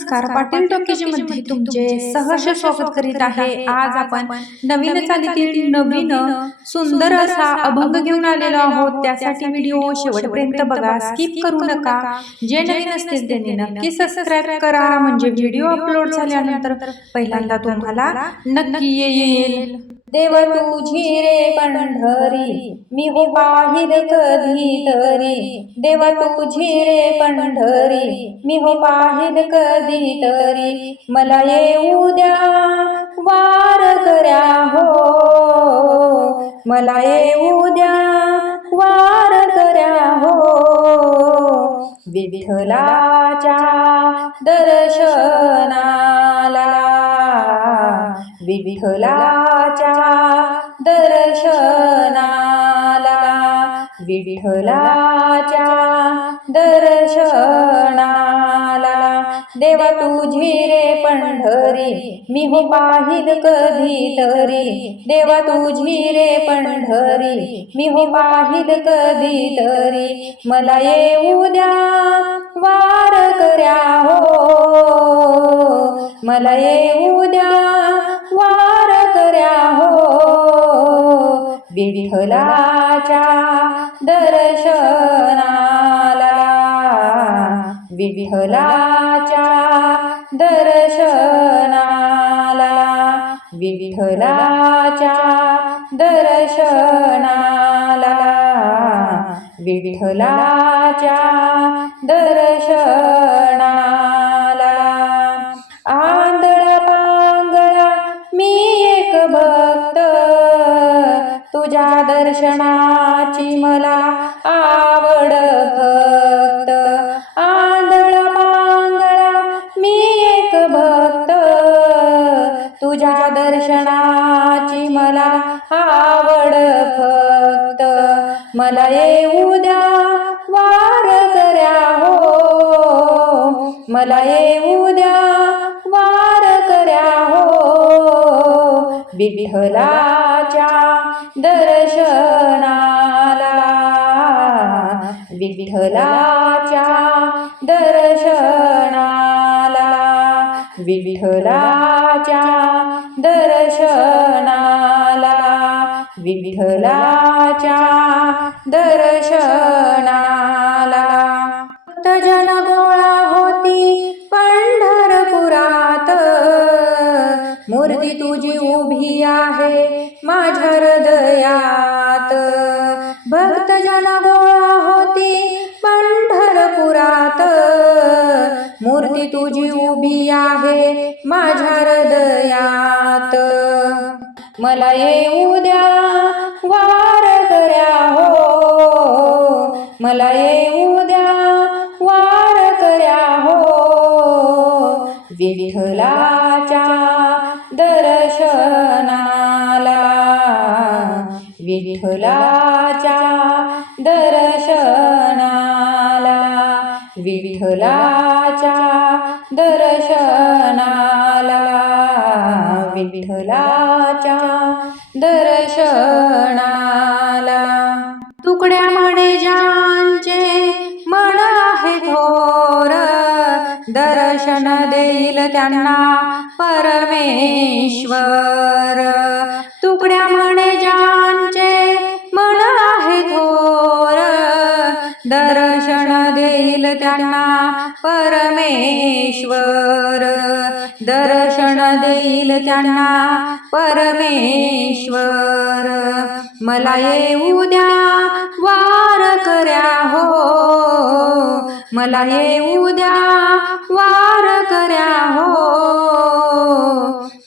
नमस्कार. पाटील टॉकीजमध्ये तुमचे सहर्ष स्वागत करीत आहे. आज आपण नवीन चालीतील नवीन सुंदर असा अभंग घेऊन आलेलो आहोत. त्यासाठी व्हिडिओ शेवटपर्यंत बघा. स्किप करू नका. जे नवीन असतील त्यांनी नक्की सबस्क्राईब करा. म्हणजे व्हिडिओ अपलोड झाल्यानंतर पहिल्यांदा तुम्हाला नक्की येईल. देव तुझी रे पंढरी मी हो पाहिल कधी तरी. देव तुझी रे पंढरी मी हो पाहिल कधी तरी. मला येऊ द्या वार कर्या हो. मला येऊ द्या वार कर्या हो. विठ्ठलाच्या दर्शन विठ्ठलाच्या दर्शनाला. विठ्ठलाच्या दर्शनाला. देवा तुझी रे पंढरी मी हो पाहिल कधी तरी. देवा तुझी रे पंढरी मी हो पाहिल कधी तरी. मला येऊ द्या वार कर्या हो. मला येऊ द्या विठ्ठलाच्या दर्शनाला. विठ्ठलाच्या दर्शनाला. विठ्ठलाच्या दर्शनाला. विठ्ठलाच्या दर दर्शनाची मला आवड भक्त. आंधळ मांगळा मी एक भक्त. तुझ्या दर्शनाची मला आवड भक्त. मला येऊ द्या वार कर्या हो. मला येऊ द्या वार कर्या हो. देवाच्या दर्शनाला विठ्ठलाच्या दर्शनाला विठ्ठलाच्या दर्शनाला विठ्ठलाच्या हृदयात भक्त जन गोळा होती पंढरपुरात. मूर्ती तुझी उभी आहे माझ्या हृदयात. मला येऊ द्या वार कर्या हो. मला येऊ द्या वार कर्या हो. विठ्ठलाच्या दर्शन विठ्ठलाच्या दर्शनाला विठ्ठलाच्या दर्शनाला विठ्ठलाच्या दर्शनाला. तुकड्या म्हणे ज्यांचे मन आहे थोर दर्शन देईल त्यांना परमेश्वर. त्यांना परमेश्वर. दर्शन देईल त्यांना परमेश्वर. मला येऊ द्या वार कर्या हो. मला येऊ द्या वार कर्या हो.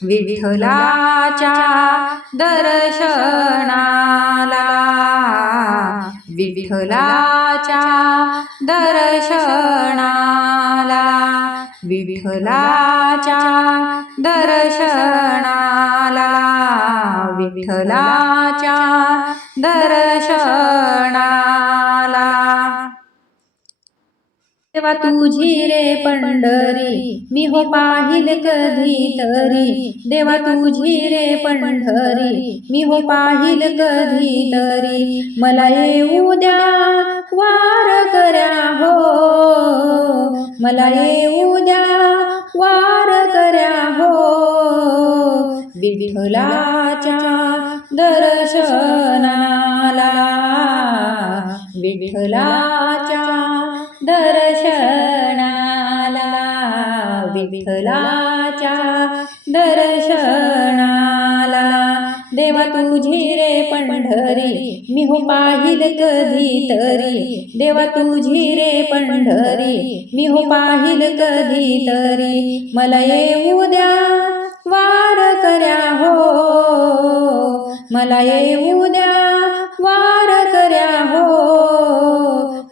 विठ्ठलाच्या दर्शनाला विठ्ठलाच्या दर्शनाला. विठ्ठलाच्या दर्शनाला. विठ्ठलाच्या दर्शन देवा तुझी रे पंढरी मी हो पाहिल कधी तरी. देवा तुझी रे पंढरी मी हो पाहिल कधी तरी. मला येऊ द्या वार कर्या हो. मला येऊ द्या वार कर्या हो. विठ्ठलाच्या दर्शनाला विठ्ठलाच्या दर विठ्ठलाच्या दर्शनाला. देवा तुझी रे पंढरी मी हो पाहिल कधी तरी. देवा तुझी रे पंढरी मी हो पाहिल कधी तरी. मला येऊ द्या वार कर्या हो. मला येऊ द्या वार कर्या हो.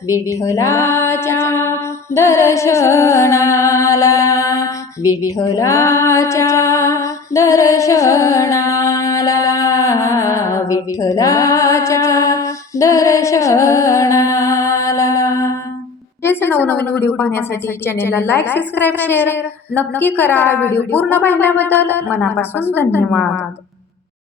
विठ्ठलाच्या दर्शना विठ्ठलाच्या दर्शनाला विठ्ठलाच्या दर्शनाला. तेच नवनवीन व्हिडिओ पाहण्यासाठी चॅनेलला लाईक सबस्क्राईब शेअर नक्की करा. व्हिडिओ पूर्ण पाहिल्याबद्दल मनापासून धन्यवाद.